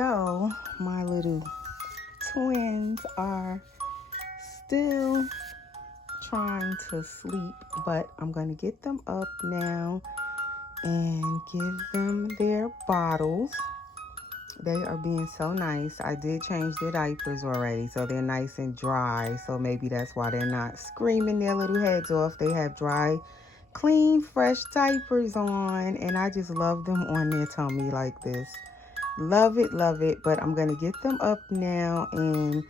So my little twins are still trying to sleep, but I'm gonna get them up now and give them their bottles. They are being so nice. I did change their diapers already, so they're nice and dry. So maybe that's why they're not screaming their little heads off. They have dry, clean, fresh diapers on, and I just love them on their tummy like this. Love it, love it. But I'm gonna get them up now and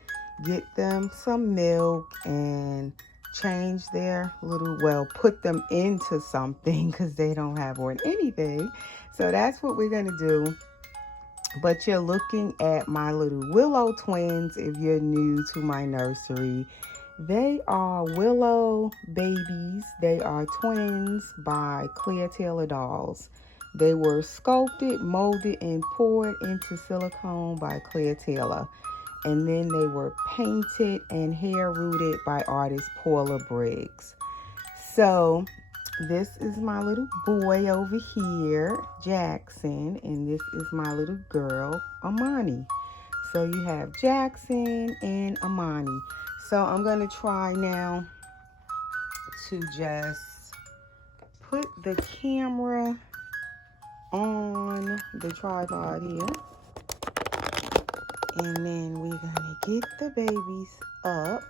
get them some milk and change their little, well, put them into something because they don't have on anything. So that's what we're gonna do. But you're looking at my little Willow twins if you're new to my nursery. They are Willow babies. They are twins by Clear Taylor Dolls. They were sculpted, molded, and poured into silicone by Clear Taylor. And then they were painted and hair rooted by artist Paula Briggs. So this is my little boy over here, Jackson, and this is my little girl, Amani. So you have Jackson and Amani. So I'm going to try now to just put the camera on the tripod here. And then we're going to get the babies up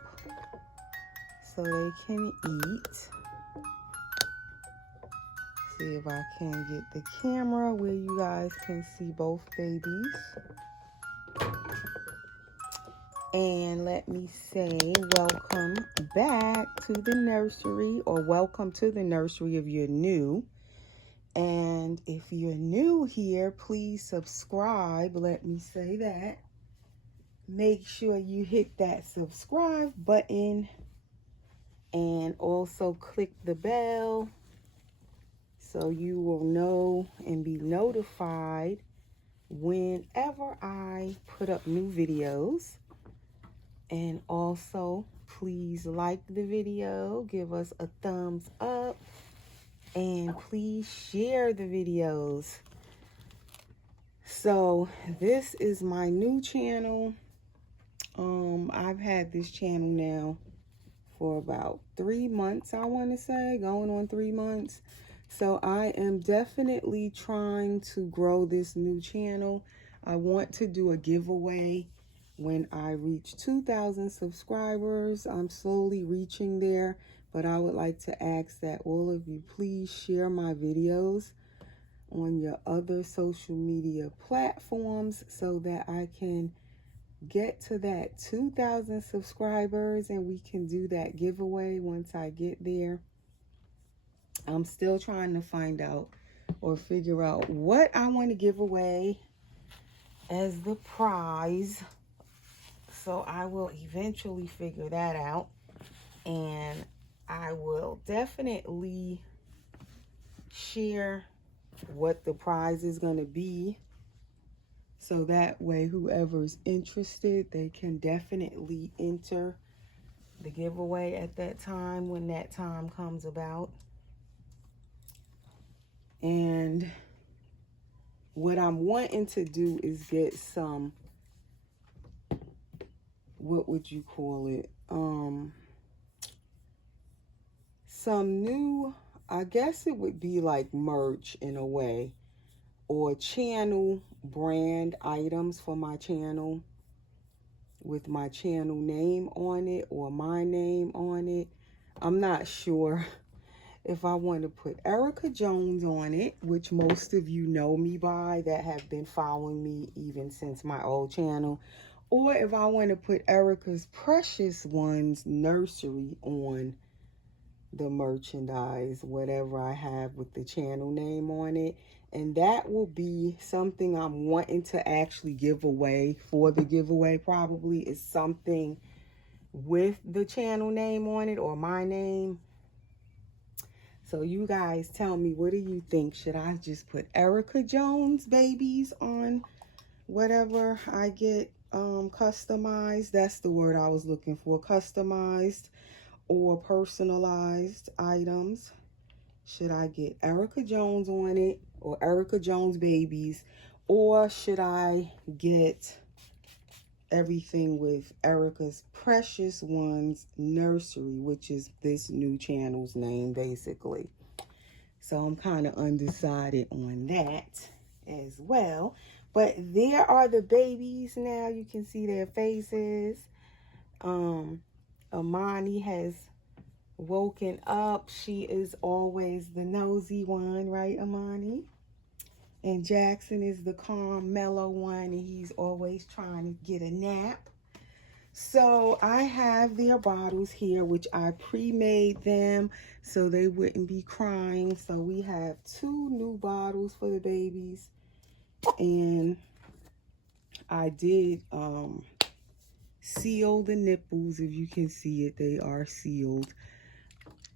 so they can eat. See if I can get the camera where you guys can see both babies. And let me say welcome back to the nursery, or welcome to the nursery if you're new. And if you're new here, please subscribe. Let me say that. Make sure you hit that subscribe button and also click the bell so you will know and be notified whenever I put up new videos. And also, please like the video, give us a thumbs up, and please share the videos. So this is my new channel. I've had this channel now for about 3 months, I want to say, going on 3 months. So I am definitely trying to grow this new channel. I want to do a giveaway when I reach 2,000 subscribers. I'm slowly reaching there, but I would like to ask that all of you please share my videos on your other social media platforms so that I can get to that 2,000 subscribers and we can do that giveaway once I get there. I'm still trying to find out or figure out what I want to give away as the prize. So I will eventually figure that out, and I will definitely share what the prize is going to be. So that way, whoever's interested, they can definitely enter the giveaway at that time when that time comes about. And what I'm wanting to do is get some, what would you call it? Some new, I guess it would be like merch in a way, or channel brand items for my channel with my channel name on it or my name on it. I'm not sure if I want to put Erica Jones on it, which most of you know me by that have been following me even since my old channel, or if I want to put Erica's Precious Ones Nursery on the merchandise, whatever I have with the channel name on it. And that will be something I'm wanting to actually give away for the giveaway. Probably is something with the channel name on it or my name. So you guys tell me, what do you think? Should I just put Erica Jones babies on whatever I get customized? That's the word I was looking for, customized or personalized items. Should I get Erica Jones on it or Erica Jones babies, or should I get everything with Erica's Precious Ones Nursery, which is this new channel's name basically. So I'm kind of undecided on that as well. But there are the babies now. You can see their faces. Amani has woken up. She is always the nosy one, right, Amani? And Jackson is the calm, mellow one, and he's always trying to get a nap. So I have their bottles here, which I pre-made them so they wouldn't be crying. So we have 2 new bottles for the babies. And I did seal the nipples. If you can see it, they are sealed.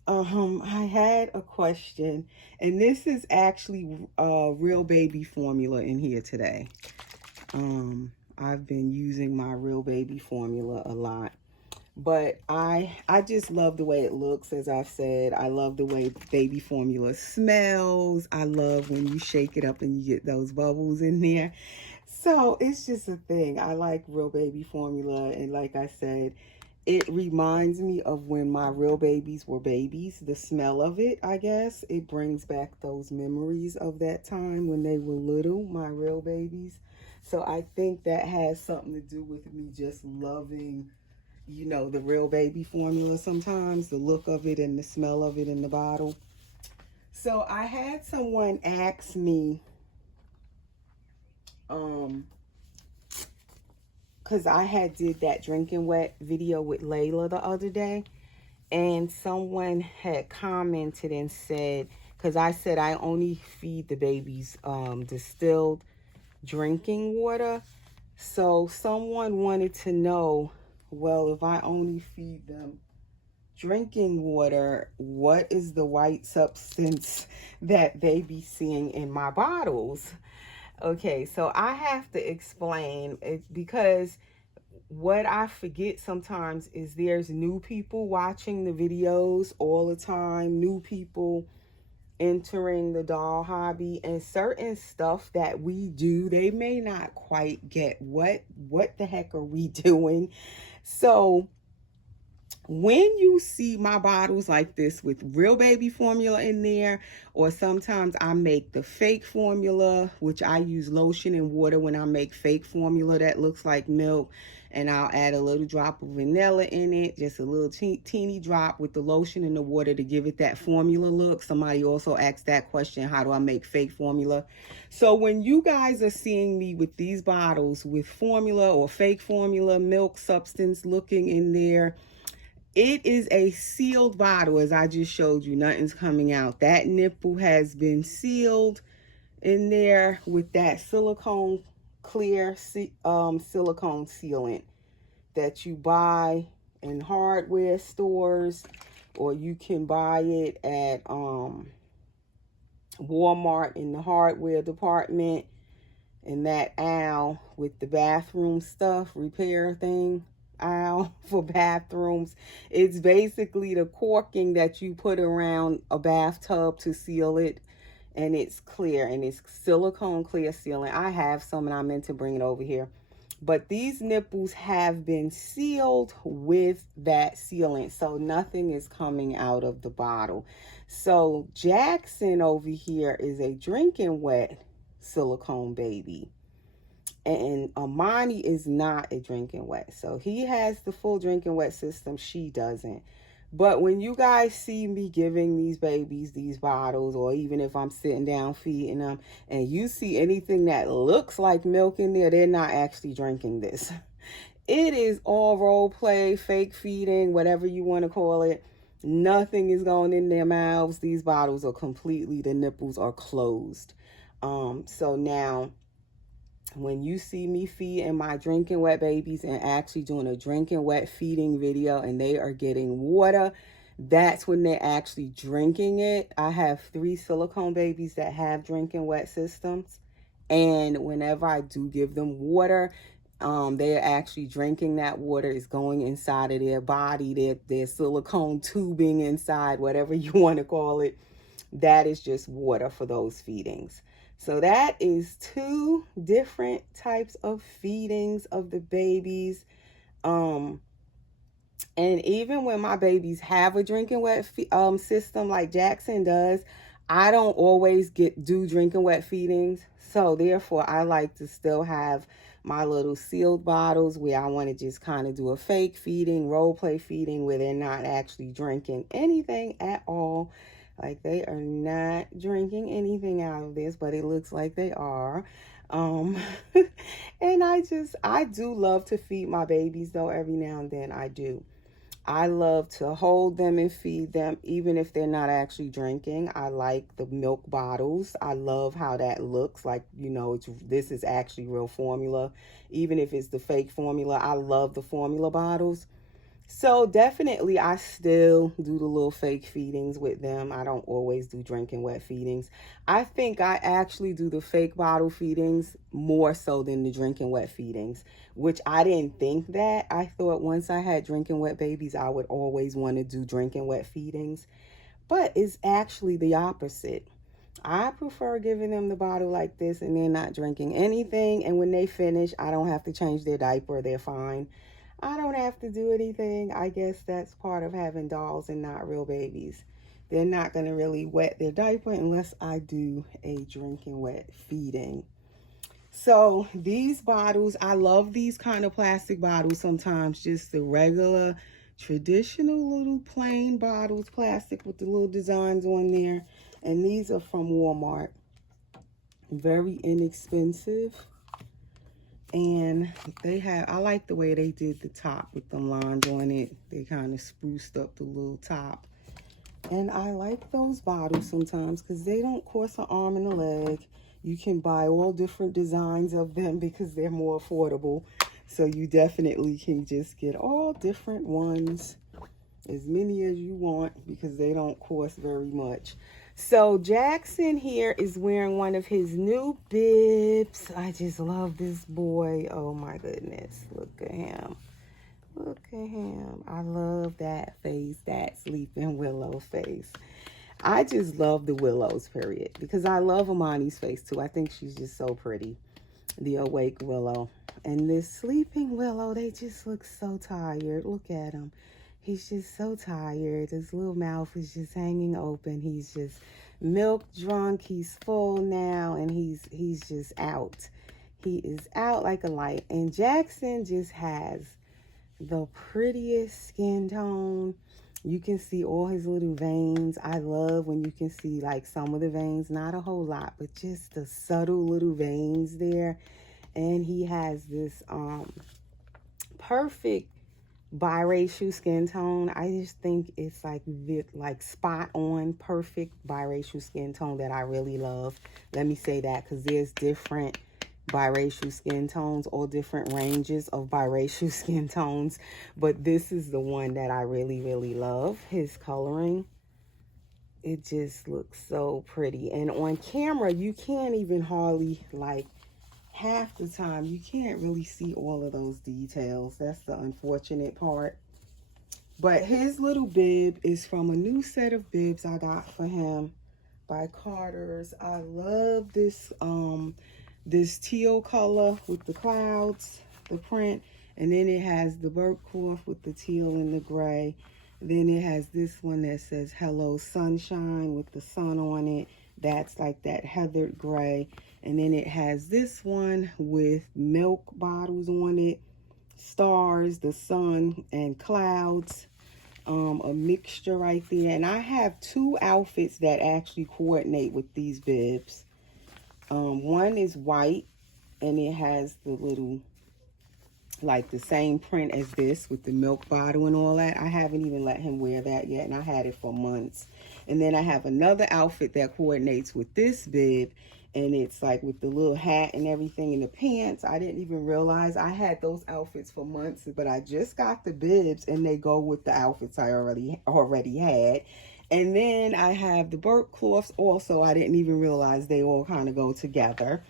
I had a question, and this is actually real baby formula in here today. I've been using my real baby formula a lot, but I just love the way it looks. As I've said, I love the way baby formula smells. I love when you shake it up and you get those bubbles in there. So it's just a thing. I like real baby formula, and like I said, it reminds me of when my real babies were babies. The smell of it, I guess, it brings back those memories of that time when they were little, my real babies. So I think that has something to do with me just loving, you know, the real baby formula sometimes, the look of it and the smell of it in the bottle. So I had someone ask me, because I had did that drinking wet video with Layla the other day, and someone had commented and said, because I said I only feed the babies distilled drinking water. So someone wanted to know, well, if I only feed them drinking water, what is the white substance that they be seeing in my bottles? Okay, so I have to explain it, because what I forget sometimes is there's new people watching the videos all the time, new people entering the doll hobby, and certain stuff that we do, they may not quite get what the heck are we doing. So when you see my bottles like this with real baby formula in there, or sometimes I make the fake formula, which I use lotion and water when I make fake formula that looks like milk, and I'll add a little drop of vanilla in it, just a little teeny drop with the lotion and the water to give it that formula look. Somebody also asked that question, how do I make fake formula? So when you guys are seeing me with these bottles with formula or fake formula, milk substance looking in there, it is a sealed bottle, as I just showed you. Nothing's coming out. That nipple has been sealed in there with that silicone clear silicone sealant that you buy in hardware stores, or you can buy it at Walmart in the hardware department, in that aisle with the bathroom stuff, repair thing aisle for bathrooms. It's basically the corking that you put around a bathtub to seal it, and it's clear, and it's silicone clear sealant. I have some, and I meant to bring it over here, but these nipples have been sealed with that sealant, so nothing is coming out of the bottle. So Jackson over here is a drinking wet silicone baby, and Amani is not a drinking wet. So he has the full drinking wet system, she doesn't. But when you guys see me giving these babies these bottles, or even if I'm sitting down feeding them, and you see anything that looks like milk in there, they're not actually drinking this. It is all role play, fake feeding, whatever you want to call it. Nothing is going in their mouths. These bottles are completely, the nipples are closed. So now, when you see me feeding my drinking wet babies and actually doing a drinking wet feeding video and they are getting water, that's when they're actually drinking it. I have 3 silicone babies that have drinking wet systems, and whenever I do give them water, they're actually drinking that water. Is going inside of their body, their silicone tubing inside, whatever you want to call it. that is just water for those feedings. So that is 2 different types of feedings of the babies. And even when my babies have a drinking wet system like Jackson does, I don't always do drinking wet feedings. So therefore, I like to still have my little sealed bottles where I want to just kind of do a fake feeding, role play feeding, where they're not actually drinking anything at all. Like, they are not drinking anything out of this, but it looks like they are. Um, and I do love to feed my babies, though. Every now and then I do. I love to hold them and feed them, even if they're not actually drinking. I like the milk bottles. I love how that looks like, this is actually real formula. Even if it's the fake formula, I love the formula bottles. So definitely, I still do the little fake feedings with them. I don't always do drinking wet feedings. I think I actually do the fake bottle feedings more so than the drinking wet feedings, which I didn't think that. I thought once I had drinking wet babies, I would always want to do drinking wet feedings. But it's actually the opposite. I prefer giving them the bottle like this and they're not drinking anything. And when they finish, I don't have to change their diaper. They're fine. I don't have to do anything. I guess that's part of having dolls and not real babies. They're not going to really wet their diaper unless I do a drinking wet feeding. So these bottles, I love these kind of plastic bottles sometimes, just the regular traditional little plain bottles, plastic with the little designs on there. And these are from Walmart. Very inexpensive. And I like the way they did the top with the lines on it. They kind of spruced up the little top. And I like those bottles sometimes because they don't cost an arm and a leg. You can buy all different designs of them because they're more affordable. So you definitely can just get all different ones, as many as you want, because they don't cost very much. So Jackson here is wearing one of his new bibs. I just love this boy. Oh my goodness. Look at him. Look at him. I love that face, that sleeping Willow face. I just love the Willows, period, because I love Amani's face too. I think she's just so pretty. The awake Willow. And this sleeping Willow, they just look so tired. Look at him. He's just so tired. His little mouth is just hanging open. He's just milk drunk. He's full now, and he's just out. He is out like a light. And Jackson just has the prettiest skin tone. You can see all his little veins. I love when you can see like some of the veins, not a whole lot, but just the subtle little veins there. And he has this perfect biracial skin tone. I just think it's like spot on, perfect biracial skin tone that I really love. Let me say that, because there's different biracial skin tones, all different ranges of biracial skin tones, but this is the one that I really, really love. His coloring, it just looks so pretty. And on camera, you can't even hardly, like, half the time, you can't really see all of those details. That's the unfortunate part. But his little bib is from a new set of bibs I got for him by Carter's. I love this this teal color with the clouds, the print, and then it has the burnt cloth with the teal and the gray. Then it has this one that says Hello Sunshine with the sun on it. That's like that heathered gray. And then it has this one with milk bottles on it, stars, the sun, and clouds. A mixture right there. And I have 2 outfits that actually coordinate with these bibs. One is white, and it has the little, like the same print as this with the milk bottle and all that. I haven't even let him wear that yet, and I had it for months. And then I have another outfit that coordinates with this bib, and it's like with the little hat and everything, and the pants. I didn't even realize I had those outfits for months, but I just got the bibs, and they go with the outfits I already had. And then I have the burnt cloths also. I didn't even realize they all kind of go together.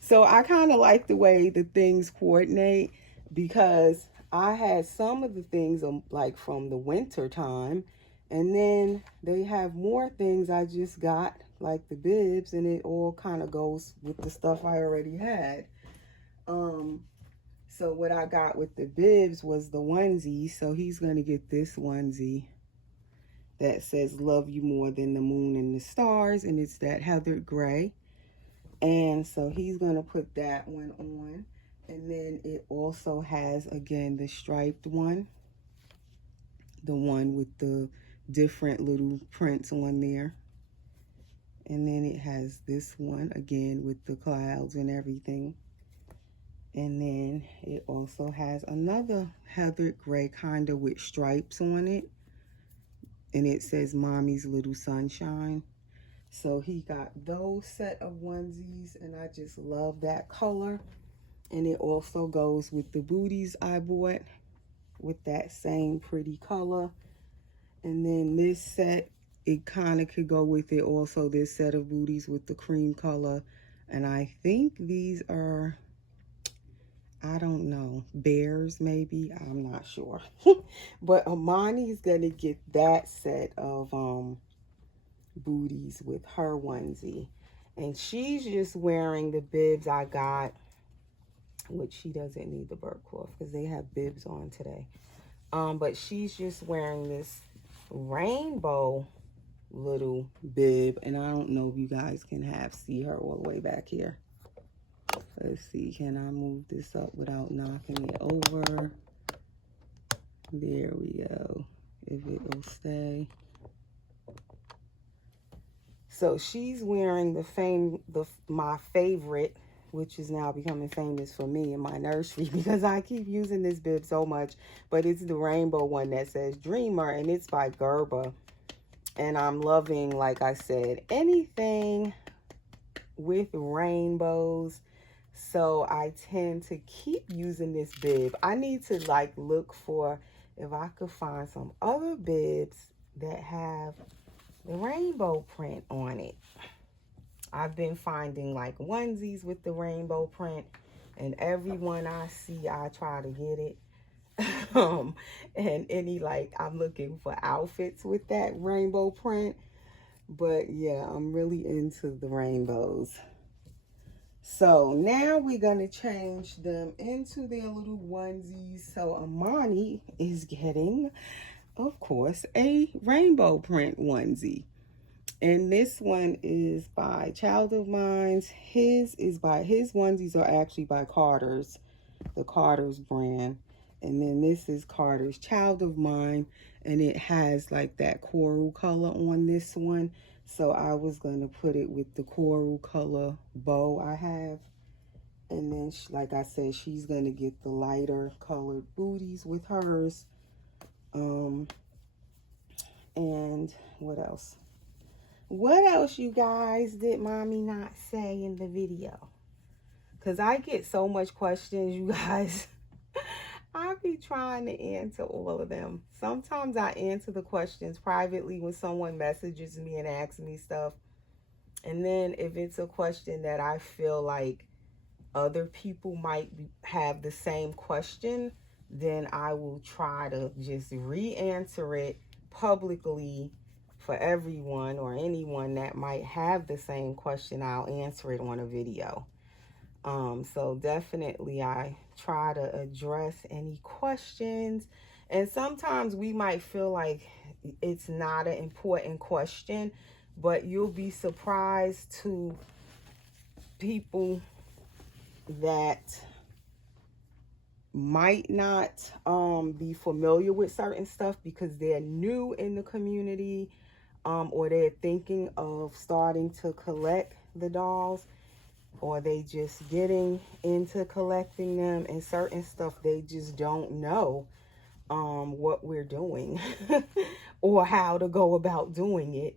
So I kind of like the way the things coordinate, because I had some of the things like from the winter time, And then they have more things I just got, like the bibs, and it all kind of goes with the stuff I already had. So what I got with the bibs was the onesie. So he's going to get this onesie that says love you more than the moon and the stars, and it's that heathered gray. And so he's going to put that one on. And then it also has, again, the striped one, the one with the different little prints on there. And then it has this one, again, with the clouds and everything. And then it also has another heathered gray kind of with stripes on it. And it says Mommy's Little Sunshine. So he got those set of onesies, and I just love that color. And it also goes with the booties I bought with that same pretty color. And then this set, it kind of could go with it also, this set of booties with the cream color. And I think these are, I don't know, bears maybe, I'm not sure. But Amani's gonna get that set of booties with her onesie, and she's just wearing the bibs I got, which she doesn't need the burp cloth because they have bibs on today. But she's just wearing this rainbow little bib, and I don't know if you guys can see her all the way back here. Let's see, can I move this up without knocking it over? There we go, if it will stay. So she's wearing my favorite, which is now becoming famous for me in my nursery because I keep using this bib so much. But it's the rainbow one that says Dreamer, and it's by Gerber. And I'm loving, like I said, anything with rainbows. So I tend to keep using this bib. I need to like look for if I could find some other bibs that have the rainbow print on it. I've been finding like onesies with the rainbow print, and every one I see, I try to get it. And any, like, I'm looking for outfits with that rainbow print. But yeah, I'm really into the rainbows. So now we're going to change them into their little onesies. So Amani is getting, of course, a rainbow print onesie. And this one is by Child of Mine's. His onesies are actually by Carter's, the Carter's brand. And then this is Carter's Child of Mine. And it has like that coral color on this one. So I was going to put it with the coral color bow I have. And then, like I said, she's going to get the lighter colored booties with hers. And what else? What else, you guys, did Mommy not say in the video? Because I get so much questions, you guys. I be trying to answer all of them. Sometimes I answer the questions privately when someone messages me and asks me stuff. And then if it's a question that I feel like other people might have the same question, then I will try to just re-answer it publicly for everyone, or anyone that might have the same question. I'll answer it on a video. So definitely I try to address any questions. And sometimes we might feel like it's not an important question, but you'll be surprised to people that might not be familiar with certain stuff because they're new in the community, or they're thinking of starting to collect the dolls, or they just getting into collecting them, and certain stuff they just don't know what we're doing or how to go about doing it.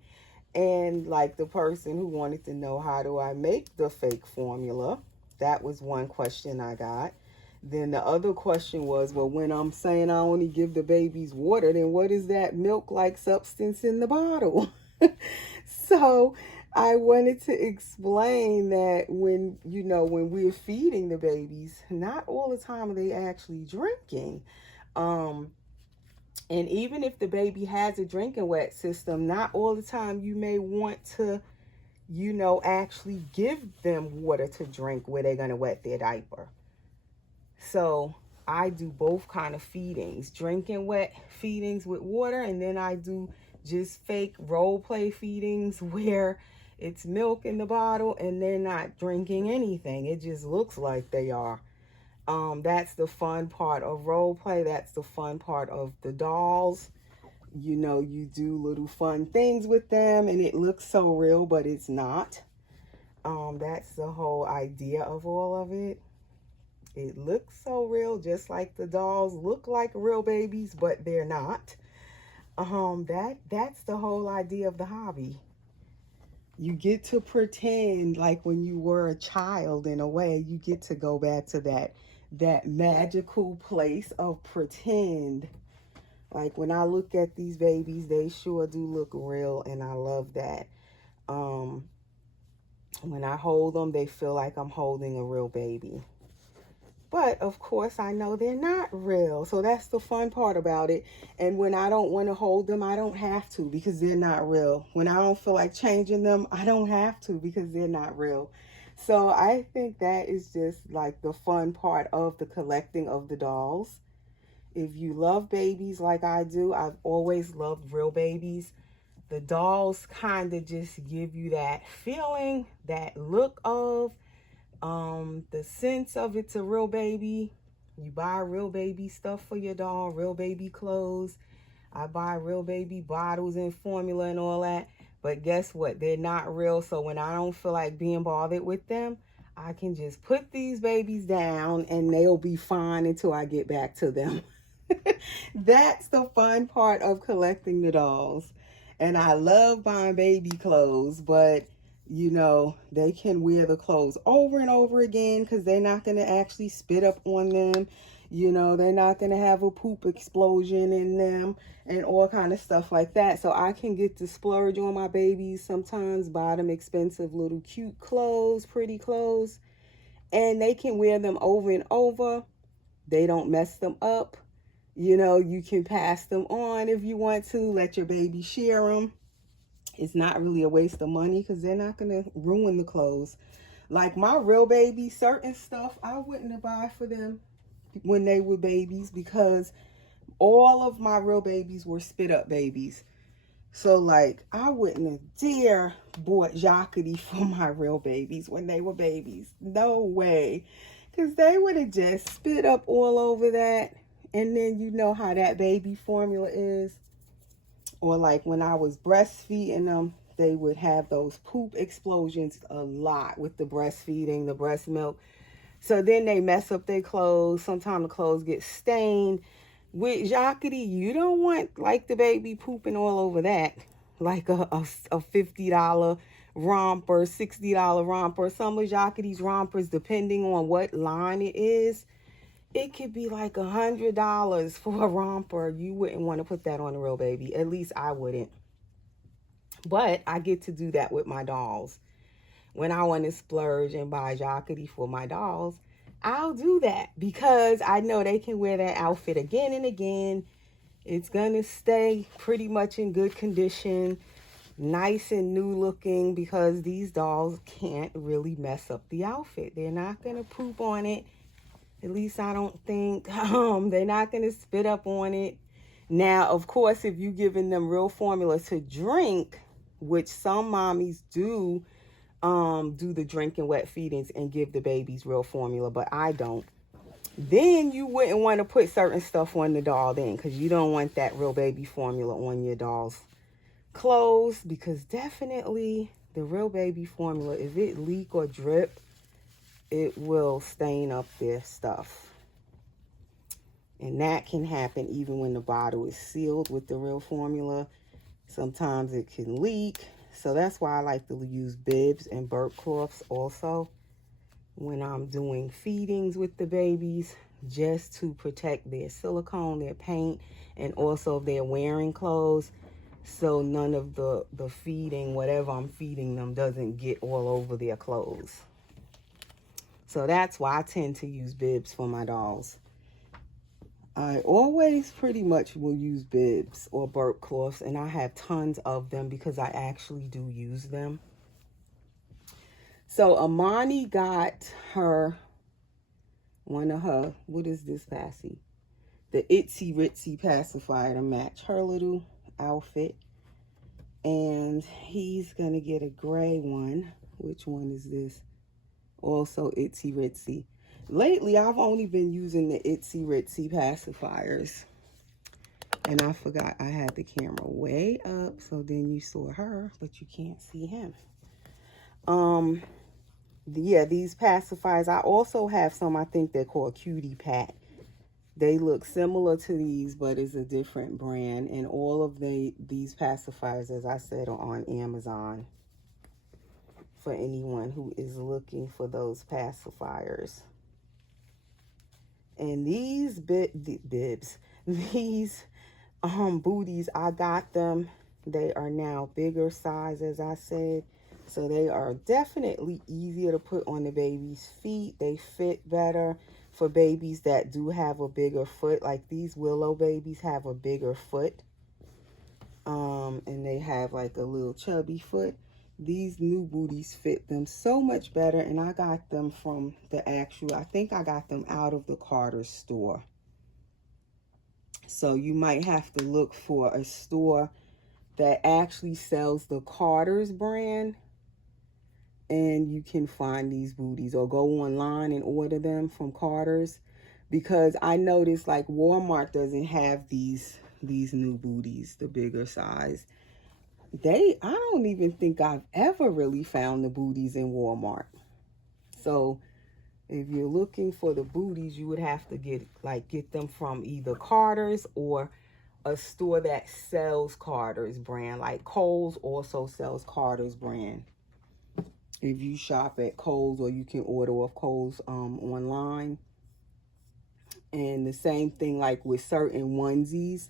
And like the person who wanted to know, how do I make the fake formula? That was one question I got. Then the other question was, well, when I'm saying I only give the babies water, then what is that milk-like substance in the bottle? So I wanted to explain that when we're feeding the babies, not all the time are they actually drinking. And even if the baby has a drinking wet system, not all the time you may want to, you know, actually give them water to drink where they're going to wet their diaper. So I do both kind of feedings, drinking wet feedings with water, and then I do just fake role play feedings where it's milk in the bottle and they're not drinking anything. It just looks like they are. That's the fun part of role play. That's the fun part of the dolls. You know, you do little fun things with them and it looks so real, but it's not. That's the whole idea of all of it. It looks so real, just like the dolls look like real babies, but they're not. That's the whole idea of the hobby. You get to pretend like when you were a child. In a way, you get to go back to that magical place of pretend. Like when I look at these babies, they sure do look real, and I love that. When I hold them, they feel like I'm holding a real baby. But of course, I know they're not real. So that's the fun part about it. And when I don't want to hold them, I don't have to because they're not real. When I don't feel like changing them, I don't have to because they're not real. So I think that is just like the fun part of the collecting of the dolls. If you love babies like I do, I've always loved real babies. The dolls kind of just give you that feeling, that look of, the sense of it's a real baby. You buy real baby stuff for your doll, real baby clothes. I buy real baby bottles and formula and all that. But guess what? They're not real. So when I don't feel like being bothered with them, I can just put these babies down and they'll be fine until I get back to them. That's the fun part of collecting the dolls. And I love buying baby clothes, but you know, they can wear the clothes over and over again because they're not going to actually spit up on them. You know, they're not going to have a poop explosion in them and all kind of stuff like that. So I can get to splurge on my babies sometimes, buy them expensive little cute clothes, pretty clothes, and they can wear them over and over. They don't mess them up. You know, you can pass them on if you want to, let your baby share them. It's not really a waste of money because they're not going to ruin the clothes. Like my real babies, certain stuff I wouldn't have buy for them when they were babies because all of my real babies were spit up babies. So like I wouldn't have dare bought Jacqueline for my real babies when they were babies. No way. Because they would have just spit up all over that. And then you know how that baby formula is. Or like when I was breastfeeding them, they would have those poop explosions a lot with the breastfeeding, the breast milk. So then they mess up their clothes. Sometimes the clothes get stained. With Jacqueline, you don't want like the baby pooping all over that. Like a $50 romper, $60 romper. Some of Jacqueline's rompers, depending on what line it is, it could be like $100 for a romper. You wouldn't want to put that on a real baby. At least I wouldn't. But I get to do that with my dolls. When I want to splurge and buy Jacqueline for my dolls, I'll do that because I know they can wear that outfit again and again. It's going to stay pretty much in good condition, nice and new looking because these dolls can't really mess up the outfit. They're not going to poop on it. At least I don't think. They're not going to spit up on it. Now, of course, if you're giving them real formula to drink, which some mommies do the drinking wet feedings and give the babies real formula, but I don't. Then you wouldn't want to put certain stuff on the doll then because you don't want that real baby formula on your doll's clothes because definitely the real baby formula, if it leak or drip, it will stain up their stuff. And that can happen even when the bottle is sealed with the real formula. Sometimes it can leak. So that's why I like to use bibs and burp cloths also when I'm doing feedings with the babies, just to protect their silicone, their paint, and also if they're wearing clothes. So none of the feeding, whatever I'm feeding them, doesn't get all over their clothes. So that's why I tend to use bibs for my dolls. I always pretty much will use bibs or burp cloths, and I have tons of them because I actually do use them. So Amani got her, one of her, what is this, Passy? The Itsy Ritzy pacifier to match her little outfit. And he's going to get a gray one. Which one is this? Also Itsy Ritzy. Lately, I've only been using the Itsy Ritzy pacifiers. And I forgot I had the camera way up. So then you saw her, but you can't see him. Yeah, these pacifiers. I also have some, I think they're called Cutie Pat. They look similar to these, but it's a different brand. And all of these pacifiers, as I said, are on Amazon for anyone who is looking for those pacifiers. And these bibs, these booties, I got them. They are now bigger size, as I said. So they are definitely easier to put on the baby's feet. They fit better for babies that do have a bigger foot. Like these Willow babies have a bigger foot. And they have like a little chubby foot. These new booties fit them so much better. And I got them from the actual, I think I got them out of the Carter's store. So you might have to look for a store that actually sells the Carter's brand, and you can find these booties, or go online and order them from Carter's, because I noticed like Walmart doesn't have these new booties, the bigger size. I don't even think I've ever really found the booties in Walmart. So if you're looking for the booties, you would have to get them from either Carter's or a store that sells Carter's brand. Like Kohl's also sells Carter's brand. If you shop at Kohl's, or you can order off Kohl's online. And the same thing like with certain onesies.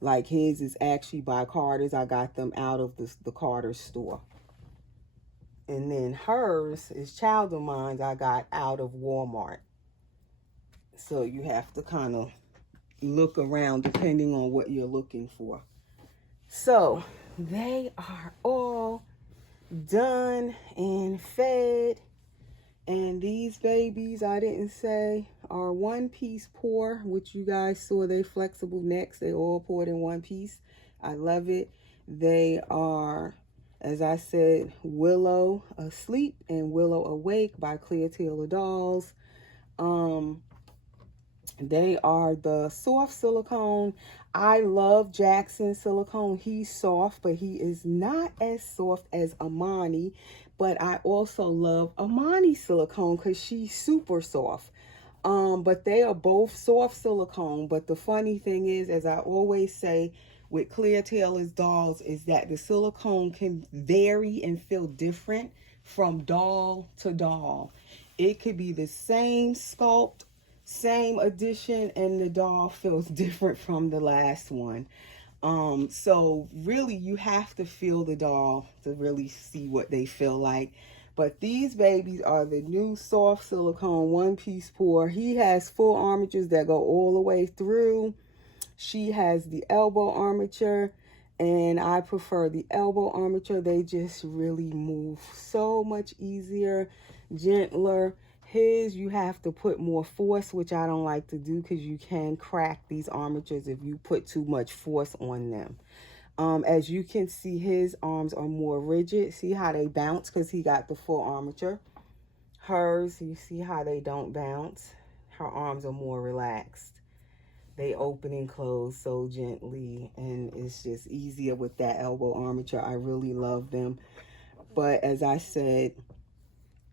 Like his is actually by Carter's. I got them out of the Carter's store. And then hers is Child of Mine, I got out of Walmart. So you have to kind of look around depending on what you're looking for. So they are all done and fed. And these babies, I didn't say, are one piece pour, which you guys saw. They flexible necks. They all poured in one piece. I love it. They are, as I said, Willow Asleep and Willow Awake by Clear Taylor Dolls. They are the soft silicone. I love Jackson silicone. He's soft, but he is not as soft as Amani. But I also love Amani silicone because she's super soft. But they are both soft silicone. But the funny thing is, as I always say with Clear Taylor's dolls, is that the silicone can vary and feel different from doll to doll. It could be the same sculpt, same addition, and the doll feels different from the last one. So really you have to feel the doll to really see what they feel like. But these babies are the new soft silicone one piece pour. He has full armatures that go all the way through. She has the elbow armature, and I prefer the elbow armature. They just really move so much easier, gentler. His, you have to put more force, which I don't like to do because you can crack these armatures if you put too much force on them. As you can see, his arms are more rigid. See how they bounce because he got the full armature. Hers, you see how they don't bounce. Her arms are more relaxed. They open and close so gently, and it's just easier with that elbow armature. I really love them. But as I said,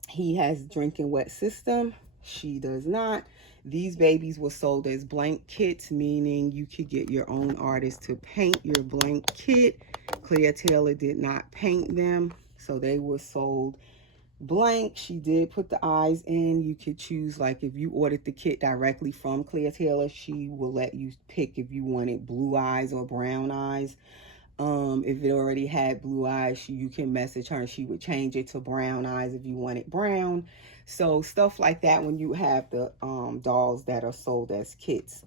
he has drinking wet system. She does not. These babies were sold as blank kits, meaning you could get your own artist to paint your blank kit. Clear Taylor did not paint them, so they were sold blank. She did put the eyes in. You could choose, like if you ordered the kit directly from Clear Taylor, she will let you pick if you wanted blue eyes or brown eyes. If it already had blue eyes, you can message her and she would change it to brown eyes if you wanted brown. So stuff like that when you have the dolls that are sold as kits.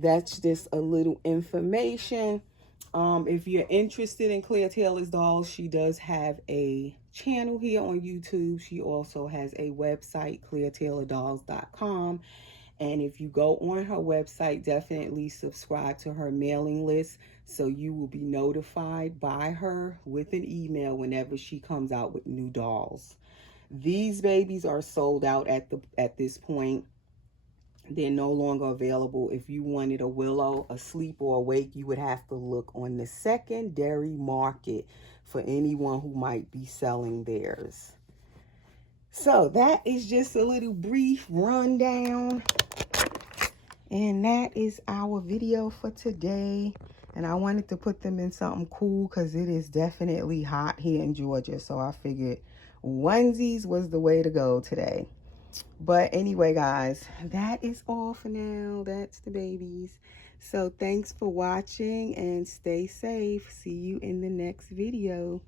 that's just a little information. If you're interested in Claire Taylor's dolls, she does have a channel here on YouTube. She also has a website, clairetaylordolls.com. And if you go on her website, definitely subscribe to her mailing list so you will be notified by her with an email whenever she comes out with new dolls. These babies are sold out at this point. They're no longer available. If you wanted a Willow, asleep or awake, you would have to look on the secondary market for anyone who might be selling theirs. So that is just a little brief rundown. And that is our video for today. And I wanted to put them in something cool because it is definitely hot here in Georgia. So I figured onesies was the way to go today. But anyway, guys, that is all for now. That's the babies. So thanks for watching and stay safe. See you in the next video.